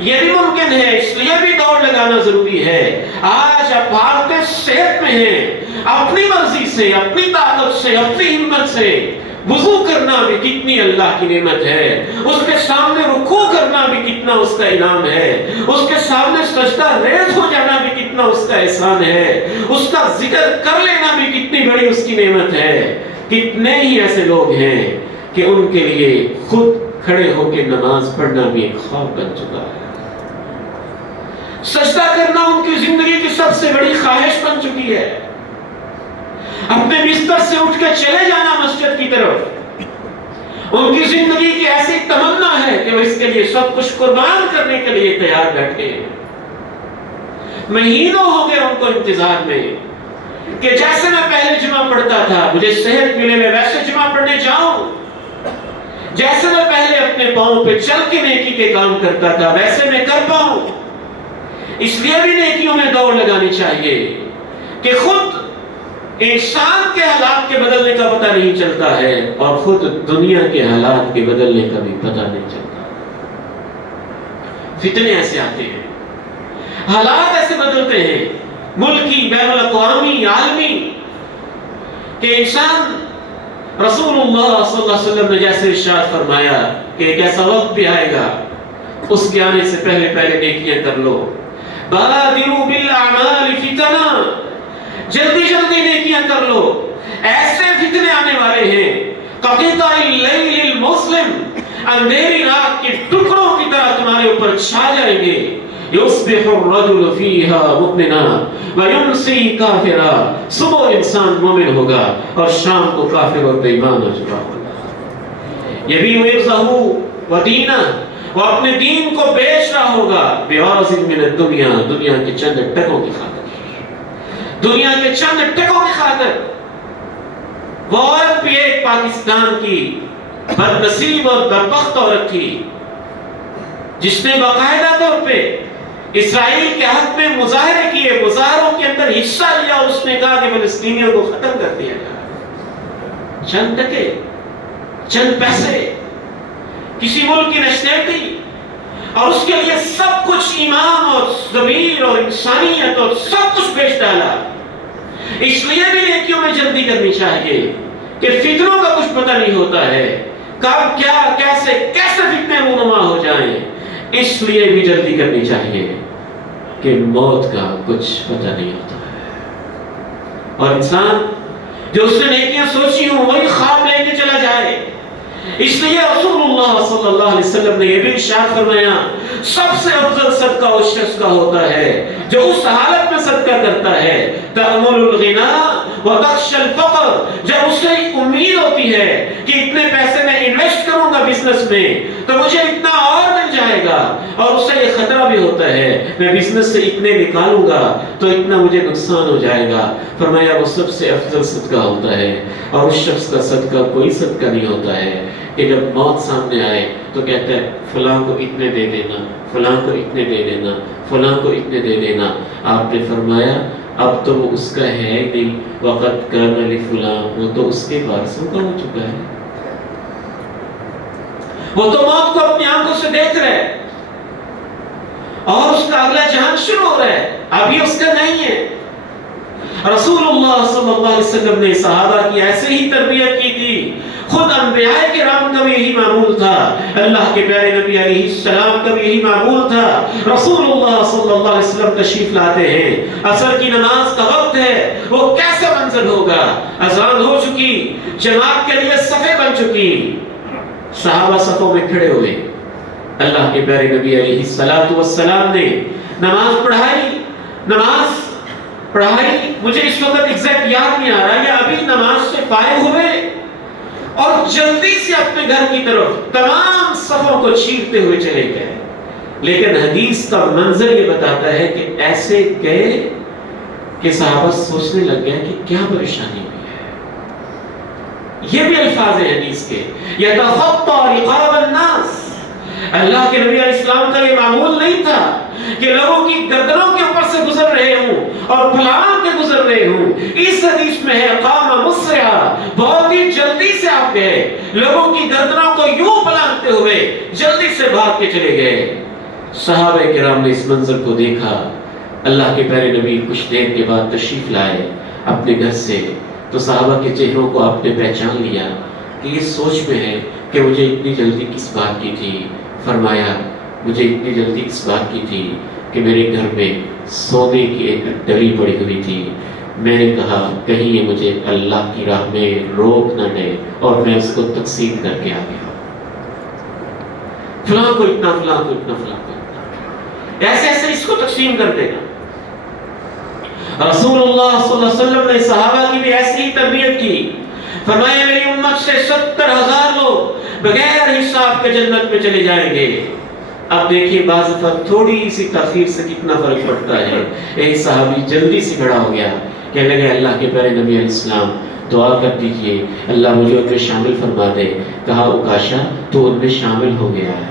یہ بھی ممکن ہے، اس لیے بھی دوڑ لگانا ضروری ہے. آج آپ بھارتے صحت میں ہیں، اپنی مرضی سے، اپنی طاقت سے، اپنی ہمت سے وضو کرنا بھی کتنی اللہ کی نعمت ہے، اس کے سامنے رکوع کرنا بھی کتنا اس کا انعام ہے، اس کے سامنے سجدہ ریز ہو جانا بھی کتنا اس کا احسان ہے، اس کا ذکر کر لینا بھی کتنی بڑی اس کی نعمت ہے. کتنے ہی ایسے لوگ ہیں کہ ان کے لیے خود کھڑے ہو کے نماز پڑھنا بھی ایک خواب بن چکا ہے. سجدہ کرنا ان کی زندگی کی سب سے بڑی خواہش بن چکی ہے. اپنے بستر سے اٹھ کے چلے جانا مسجد کی طرف ان کی زندگی کی ایسی تمنا ہے کہ وہ اس کے لیے سب کچھ قربان کرنے کے لیے تیار بیٹھے ہیں. مہینوں ہو گئے ان کو انتظار میں کہ جیسے میں پہلے جمعہ پڑھتا تھا مجھے صحت ملے میں ویسے جمعہ پڑھنے جاؤں، جیسے میں پہلے اپنے پاؤں پہ چل کے نیکی کے کام کرتا تھا ویسے میں کر پاؤں. اس لیے بھی نیکیوں میں دوڑ لگانی چاہیے کہ خود انسان کے حالات کے بدلنے کا پتہ نہیں چلتا ہے اور خود دنیا کے حالات کے بدلنے کا بھی پتہ نہیں چلتا. فتنے ایسے آتے ہیں، حالات ایسے بدلتے ہیں، ملکی، بین الاقوامی، عالمی، کہ انسان رسول اللہ صلی اللہ علیہ وسلم نے جیسے ارشاد فرمایا کہ ایک ایسا وقت بھی آئے گا اس کے آنے سے پہلے پہلے نیکیاں کر لو. بادروا بالاعمال فتنا، جلدی جلدی نیکیاں کر لو. ایسے فتنے آنے والے ہیں قطع اللیل المظلم، اندھیری رات کے ٹکڑوں کی طرح تمہارے اوپر چھا جائیں گے. یصبح الرجل فیہا مؤمنا ویمسی کافرا، صبح انسان مومن ہوگا اور شام کو کافر اور بے ایمان ہو چکا ہوگا. یبیع عرضہ ودینہ، وہ اپنے دین کو بیچ رہا ہوگا بعرض من الدنیا، دنیا کے چند ٹکوں کی خاطر، دنیا کے چند ٹکوں کی خاطر. وہ عورت بھی ایک پاکستان کی بد نصیب اور بدبخت عورت تھی جس نے باقاعدہ طور پہ اسرائیل کے حق میں مظاہرے کیے، مظاہروں کے اندر حصہ لیا اور اس نے کہا کہ فلسطینیوں کو ختم کر دیا جائے. چند ٹکے، چند پیسے، کسی ملک کی نیشنلٹی اور اس کے لیے سب کچھ ایمان اور ضمیر اور انسانیت اور سب کچھ بیچ ڈالا. اس لیے بھی نیکیوں میں جلدی کرنی چاہیے کہ فتنوں کا کچھ پتہ نہیں ہوتا ہے، کب کیا کیسے فتنے رونما ہو جائیں. اس لیے بھی جلدی کرنی چاہیے کہ موت کا کچھ پتہ نہیں ہوتا ہے اور انسان جو اس نے نیکیاں سوچی ہوں وہی خواب لے کے چلا جائے. اس لیے رسول اللہ صلی اللہ علیہ وسلم نے یہ بھی ارشاد فرمایا سب سے افضل صدقہ اس شخص کا ہوتا ہے جو اس حالت میں صدقہ کرتا ہے تأمل الغنا وتخشى الفقر، جب اسے امید ہوتی ہے کہ اتنے پیسے میں انویسٹ کروں گا بزنس میں تو مجھے اتنا اور مل جائے گا، اور اسے یہ خطرہ بھی ہوتا ہے میں بزنس سے اتنے نکالوں گا تو اتنا مجھے نقصان ہو جائے گا. فرمایا وہ سب سے افضل صدقہ ہوتا ہے. اور اس شخص کا صدقہ کوئی صدقہ نہیں ہوتا ہے کہ جب موت سامنے آئے تو کہتا ہے فلاں کو اتنے دے دینا، فلاں کو اتنے دے دینا، فلاں کو اتنے دے دینا. آپ نے فرمایا اب تو وہ اس کا ہے ہی نہیں، وقت کان لفلاں، وہ تو اس کے وارثوں کا ہو چکا ہے. وہ تو موت کو اپنی آنکھوں سے دیکھ رہا ہے اور اس کا اگلا جہان شروع ہو رہا ہے، ابھی اس کا نہیں ہے. رسول اللہ صلی اللہ علیہ وسلم نے صحابہ کی ایسے ہی تربیت کی تھی. خود انبیاء کرام کا بھی یہی معمول تھا، اللہ کے پیارے نبی علیہ السلام کا بھی یہی معمول تھا۔ رسول اللہ صلی اللہ علیہ وسلم تشریف لاتے ہیں، عصر کی نماز کا وقت ہے، وہ کیسا منظر ہوگا؟ اذان ہو چکی، جماعت کے لیے صفیں بن چکی، صحابہ صفوں میں کھڑے ہوئے، اللہ کے پیارے نبی علیہ السلام نے نماز پڑھائی، مجھے اس وقت ایگزیکٹ یاد نہیں آ رہا، یا ابھی نماز سے فارغ ہوئے اور جلدی سے اپنے گھر کی طرف تمام صفوں کو چیرتے ہوئے چلے گئے۔ لیکن حدیث کا منظر یہ بتاتا ہے کہ ایسے گئے کہ صحابہ سوچنے لگ گئے کہ کیا پریشانی ہوئی ہے۔ یہ بھی الفاظ ہیں حدیث کے، یتخطی رقاب الناس۔ اللہ کے نبی علیہ السلام کا یہ معمول نہیں تھا کہ لوگوں کی گردنوں کے اوپر سے گزر رہے ہوں اور پھلان کے گزر رہے ہوں۔ اس حدیث میں ہے قام مسرعا، بہت ہی جلدی سے آپ گئے، لوگوں کی گردنوں کو یوں پلانتے ہوئے جلدی سے بھاگ کے چلے گئے۔ صحابہ کرام نے اس منظر کو دیکھا، اللہ کے پیارے نبی کچھ دیر کے بعد تشریف لائے اپنے گھر سے، تو صحابہ کے چہروں کو آپ نے پہچان لیا کہ یہ سوچ میں ہے کہ مجھے اتنی جلدی کس بات کی تھی۔ فرمایا مجھے اتنی جلدی اس بات کی تھی کہ میرے گھر میں سونے کی ایک ڈلی پڑی ہوئی تھی، میں نے کہا کہیں یہ مجھے اللہ کی راہ میں روک نہ دے، اور میں اس کو تقسیم کر کے آ گیا، فلاں کو اتنا، فلاں کو اتنا، فلاں کو اتنا، ایسے ایسے اس کو تقسیم کر دے گا۔ رسول اللہ صلی اللہ علیہ وسلم نے صحابہ کی بھی ایسی ہی تربیت کی، فرمایا میری امت سے 70,000 لوگ بغیر حساب کے جنت میں چلے جائیں گے۔ اب دیکھیے بعض وقت تھوڑی سی تاخیر سے کتنا فرق پڑتا ہے۔ ایک صحابی جلدی سے کھڑا ہو گیا، کہنے لگے اللہ کے پیارے نبی علیہ السلام دعا کر دیجئے اللہ مجھے ان میں شامل فرما دے۔ کہا اوکاشا تو ان میں شامل ہو گیا ہے۔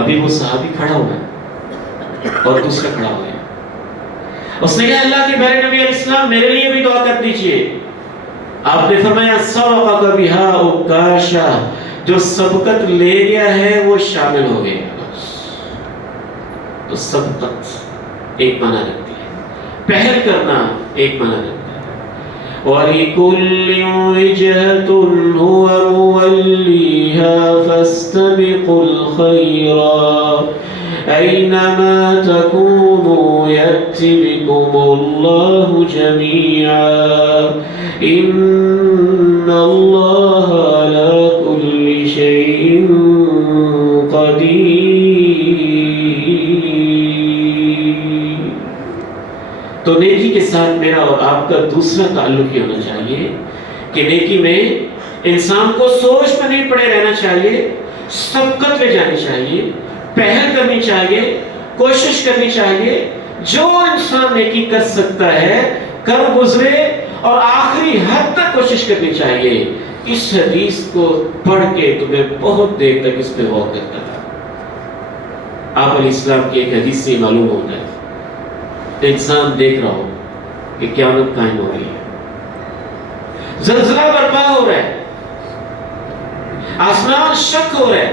ابھی وہ صحابی کھڑا ہوا ہے اور دوسرا کھڑا ہوا ہے، اس نے کہا اللہ کے پیارے نبی علیہ السلام میرے لیے بھی دعا کر دیجئے۔ آپ نے فرمایا سبقک بہا اوکاشا، جو سبقت لے گیا ہے وہ شامل ہو گیا۔ تو سبقت ایک معنی رکھتی ہے، پہل کرنا ایک معنی رکھتا ہے۔ وَلِكُلٍّ وِجْهَةٌ هُوَ مُوَلِّيهَا فَاسْتَبِقُوا الْخَيْرَاتِ أَيْنَمَا تَكُونُوا يَأْتِ بِكُمُ اللَّهُ جَمِيعًا إِنَّ اللَّهَ عَلَى كُلِّ شَيْءٍ قَدِيرٌ۔ تو نیکی کے ساتھ میرا اور آپ کا دوسرا تعلق یہ ہونا چاہیے کہ نیکی میں انسان کو سوچ میں نہیں پڑے رہنا چاہیے، سبقت لے جانی چاہیے، پہل کرنی چاہیے، کوشش کرنی چاہیے۔ جو انسان نیکی کر سکتا ہے کر گزرے، اور آخری حد تک کوشش کرنی چاہیے۔ اس حدیث کو پڑھ کے تمہیں بہت دیر تک اس پہ غور کرتا تھا۔ آپ علیہ السلام کی ایک حدیث سے معلوم ہوتا ہے، انسان دیکھ رہا ہو کہ قیامت قائم ہو رہی ہے، زلزلہ برپا ہو رہا ہے، آسمان شق ہو رہا ہے،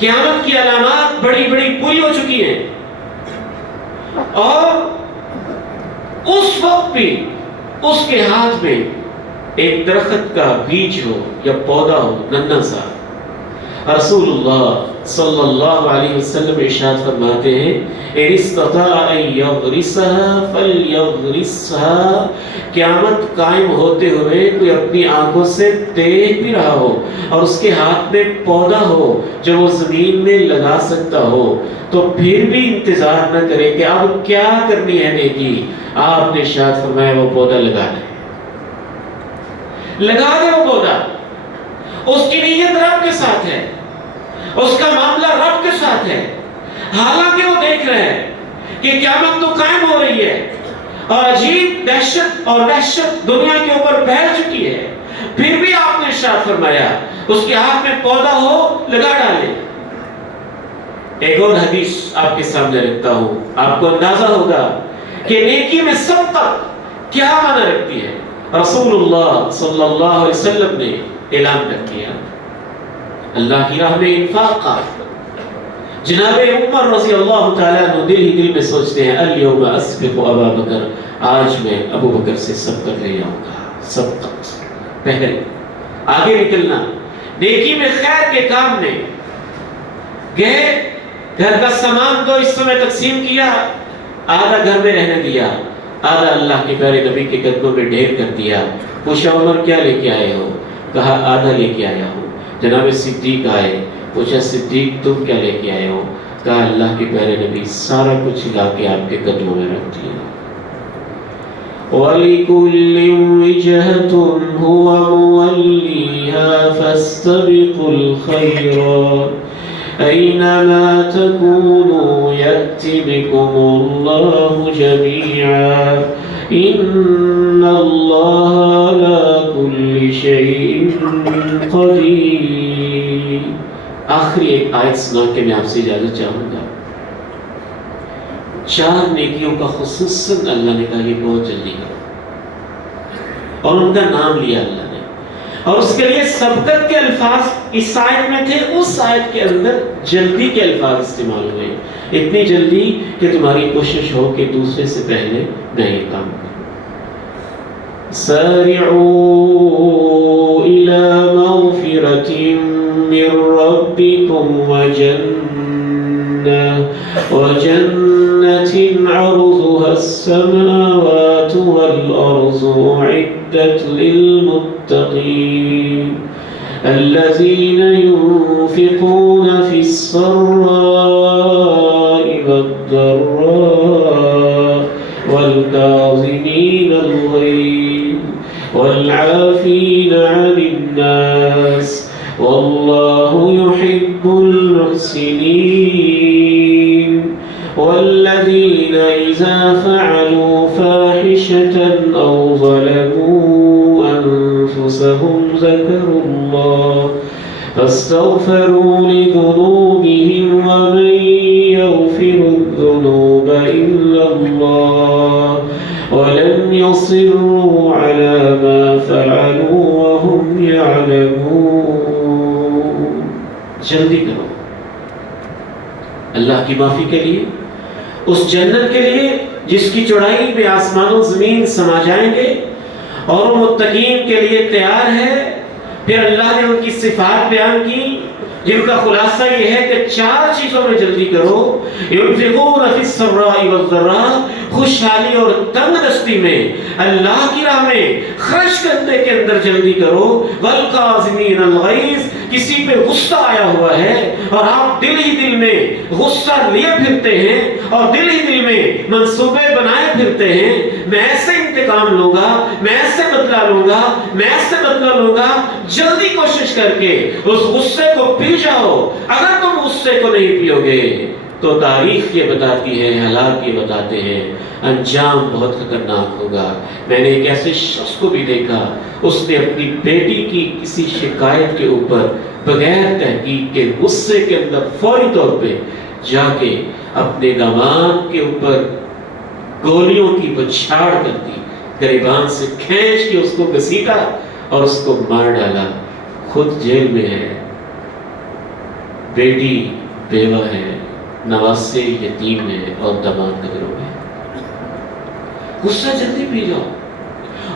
قیامت کی علامات بڑی بڑی پوری ہو چکی ہیں، اور اس وقت بھی اس کے ہاتھ میں ایک درخت کا بیج ہو یا پودا ہو ننھا سا۔ رسول اللہ صلی اللہ علیہ وسلم ارشاد فرماتے ہیں ان استطاع ان یغرسها فلیغرسها، قیامت قائم ہوتے ہوئے کوئی اپنی آنکھوں سے دیکھ بھی رہا ہو اور اس کے ہاتھ میں پودا ہو جو وہ زمین میں لگا سکتا ہو، تو پھر بھی انتظار نہ کرے کہ اب کیا کرنی ہے نیکی۔ آپ نے ارشاد فرمایا وہ پودا لگا دے، لگا دے وہ پودا۔ اس کی نیت رب کے ساتھ ہے، اس کا معاملہ رب کے ساتھ ہے، حالانکہ وہ دیکھ رہے ہیں کہ قیامت تو قائم ہو رہی ہے اور عجیب دہشت اور وحشت دنیا کے اوپر پھیل چکی ہے، پھر بھی آپ نے ارشاد فرمایا اس کے ہاتھ میں پودا ہو لگا ڈالے۔ ایک اور حدیث آپ کے سامنے رکھتا ہوں، آپ کو اندازہ ہوگا کہ نیکی میں سبقت کیا معنی رکھتی ہے۔ رسول اللہ صلی اللہ علیہ وسلم نے اعلان کر دیا اللہ کی راہ میں انفاق کا۔ جناب عمر رضی اللہ تعالیٰ عنہ دل ہی دل میں سوچتے ہیں الیوم اسبق ابا بکر، آج میں ابو بکر سے سبقت لے آؤں گا، سبقت، پہلے آگے نکلنا، نیکی میں، خیر کے کام میں گئے، گھر کا سامان کو اس سمے تقسیم کیا، آدھا گھر میں رہنے دیا، آدھا اللہ کے پیارے نبی کے قدموں میں ڈھیر کر دیا۔ پوچھا عمر کیا لے کے آئے ہو؟ کہا آدھا لے کے آیا ہوں۔ جناب صدیق آئے، پوچھا صدیق تم کیا لے کے آئے ہو؟ کہا اللہ کے پیارے نبی سارا کچھ لا کے آپ کے قدموں میں رکھ دیا۔ وَلِكُلٍّ وِجْهَةٌ هُوَ مُوَلِّيهَا فَاسْتَبِقُوا الْخَيْرَاتِ أَيْنَمَا تَكُونُوا يَأْتِ بِكُمُ اللَّهُ جَمِيعًا إِنَّ اللَّهَ عَلَى كُلِّ شَيْءٍ قَدِيرٌ۔ آخری ایک آیت سنا کے میں آپ سے اجازت چاہوں گا۔ 4 نیکیوں کا خصوصاً اللہ نے کہا یہ بہت جلدی کرو، اور ان کا نام لیا اللہ نے، اور اس کے لیے سبقت کے الفاظ اس آیت میں تھے، اس آیت کے اندر جلدی کے الفاظ استعمال ہوئے، اتنی جلدی کہ تمہاری کوشش ہو کہ دوسرے سے پہلے میں یہ کام کروں۔ سارعوا إلى مغفرة من ربكم وجنة عرضها السماوات والأرض أعدت للمتقين الذين ينفقون في السراء والضراء والكاظمين الغيظ والعافين عن الناس والله يحب المحسنين والذين إذا فعلوا فاحشة أو ظلموا أنفسهم ذكروا الله فاستغفروا لذنوبهم ومن يغفر الذنوب إلا الله ولم يصروا على ما فعلوا وهم يعلمون۔ جلدی کرو اللہ کی معافی کے لیے، اس جنت کے لیے جس کی چوڑائی میں آسمان و زمین سما جائیں گے، اور وہ متقین کے لیے تیار ہے۔ پھر اللہ نے ان کی صفات بیان کی جن کا خلاصہ یہ ہے کہ 4 چیزوں میں جلدی کرو۔ ينفقون في السراء والضراء، خوشحالی اور تنگ دستی میں اللہ کی راہ میں خرچ کرنے کے اندر جلدی کرو۔ والکاظمین الغیظ، کسی پہ غصہ آیا ہوا ہے اور آپ دل ہی دل میں غصہ لیے پھرتے ہیں اور دل ہی دل میں منصوبے بنائے پھرتے ہیں، میں ایسے انتقام لوں گا، میں ایسے بدلہ لوں گا، میں ایسے بدلہ لوں گا، جلدی کوشش کر کے اس غصے کو پی جاؤ۔ اگر تم غصے کو نہیں پیو گے تو تاریخ یہ بتاتی ہے، حالات یہ بتاتے ہیں، انجام بہت خطرناک ہوگا۔ میں نے ایک ایسے شخص کو بھی دیکھا، اس نے اپنی بیٹی کی کسی شکایت کے اوپر بغیر تحقیق کے غصے کے اندر فوری طور پہ جا کے اپنے داماد کے اوپر گولیوں کی بچھاڑ کر دی، گریبان سے کھینچ کے اس کو گھسیٹا اور اس کو مار ڈالا۔ خود جیل میں ہے، بیٹی بیوہ ہے، نواسے یتیم ہے اور داماد قبروں میں۔ غصہ جلدی پی جاؤ،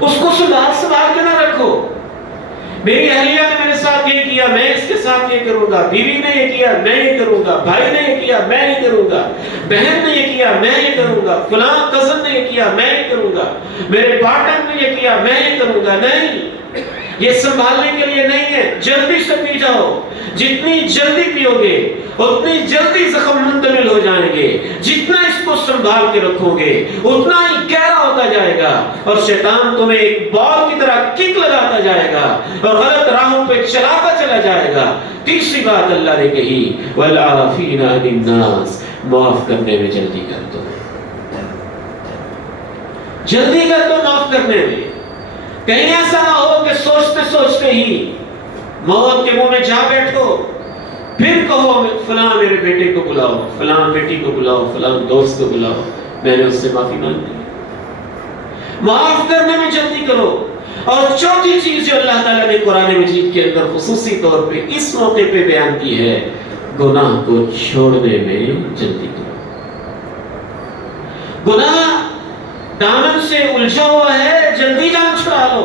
اس کو سنبھال کے نہ رکھو۔ میری اہلیہ نے میرے ساتھ یہ کیا، میں اس کے ساتھ یہ کروں گا، بیوی نے یہ کیا، میں یہ کروں گا، بھائی نے یہ کیا، میں یہ کروں گا، بہن نے یہ کیا، میں یہ کروں گا، فلاں کزن نے یہ کیا، میں یہ کروں گا، میرے پارٹنر نے یہ کیا، میں یہ کروں گا۔ نہیں، یہ سنبھالنے کے لیے نہیں ہے، جلدی سے پی جاؤ۔ جتنی جلدی پیو گے اتنی جلدی زخم منتقل ہو جائیں گے، جتنا اس کو سنبھال کے رکھو گے اتنا ہی گہرا ہوتا جائے گا، اور شیطان تمہیں ایک بال کی طرح کک لگاتا جائے گا اور غلط راہوں پہ چلاتا چلا جائے گا۔ تیسری بات اللہ نے کہی، وَالْعَافِينَ عَنِ النَّاسِ، معاف کرنے میں جلدی کر دو، جلدی کر دو معاف کرنے میں۔ کہیں ایسا نہ ہو کہ سوچتے سوچتے ہی موت کے منہ میں جا بیٹھو، پھر کہو فلاں میرے بیٹے کو بلاؤ، فلاں بیٹی کو بلاؤ، فلاں دوست کو بلاؤ، میں نے اس سے معافی مانگی۔ معاف کرنے میں جلدی کرو۔ اور چوتھی چیز جو اللہ تعالیٰ نے قرآن مجید کے اندر خصوصی طور پہ اس موقع پہ بیان کی ہے، گناہ کو چھوڑنے میں جلدی کرو۔ گناہ دامن سے الجھا ہوا ہے، جلدی جان چھڑا لو۔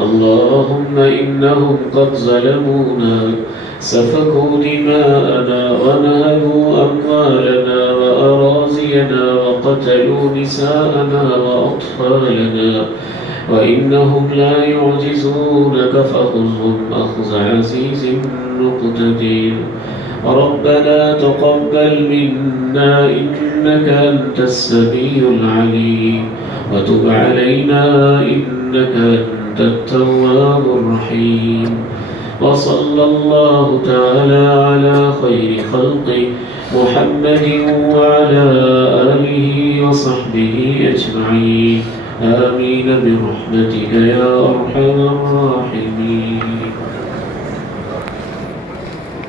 اللهم إنهم قد ظلمونا، سفكوا دماءنا ونهبوا أموالنا وأراضينا وقتلوا نساءنا وأطفالنا، وإنهم لا يعجزونك فخذهم أخذ عزيز مقتدر. ربنا تقبل منا إنك أنت السميع العليم، وتب علينا إنك أنت التواب الرحيم. وصلى الله تعالى على خير خلقه محمد وعلى آله وصحبه أجمعين، آمين برحمتك يا أرحم الراحمين.